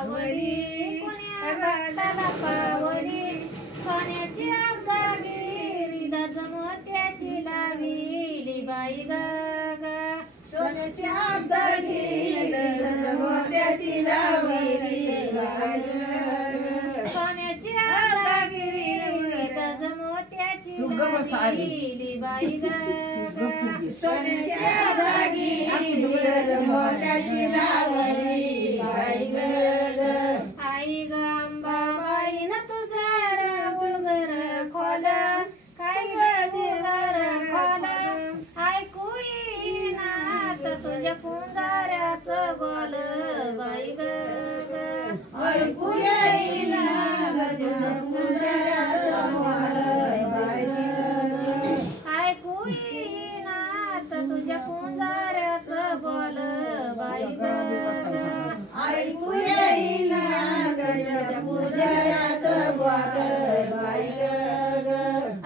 आवडी कुण्या गाताला पावडी सोन्याची आगदागिरी मोत्याची लाविली बाई ग सोन्याची आगदागिरी मोत्याची लाविली बाई सोन्याची आगदागिरी मोत्याची लाविली बाई ग सोन्याची आगदागिरी मोत्याची लाविली बाई ग आई ग अंबाबाई न तुझा गुलगर खोला काय गुलगर खोला ऐकू येईनात तुझ्या कुंजाऱ्याचं बोल बाई ग ऐकू येईना तुझ्या कुंजाऱ्याचं बोल बाई ग ऐकू येईनात तुझ्या कुंजाऱ्याचं बोल बाई ग ऐकू येईना तुझ्या कुंजाऱ्याचं बोल बाई ग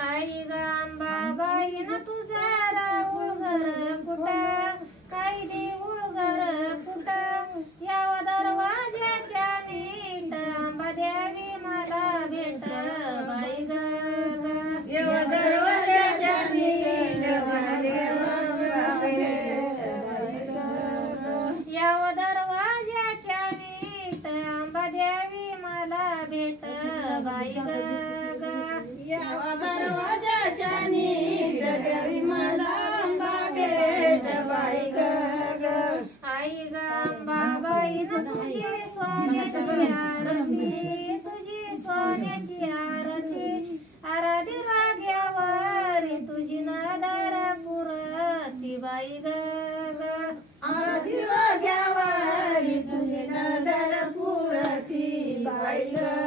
आई ग अंबाबाई न तुझा उळगर कुठं काय दे उळगर कुठं या दरवाजाच्या नीट आंबा द्यावी मला भेट बाई ग या दरवाजाच्या नीट मला या दरवाजाच्या नीट आंबा द्यावी मला भेट बाई ग या दरवाजाच्या नीट द्यावी मला आंबा भेट बाई ग आई ग अंबाबाई न तुझी सोन्याची आरती तुझी सोन्याची आरती आराधी राग्यावारी तुझी नादारा पुरती बाई ग आराधी राग्यावारी तुझी नादारा पुरती बाई ग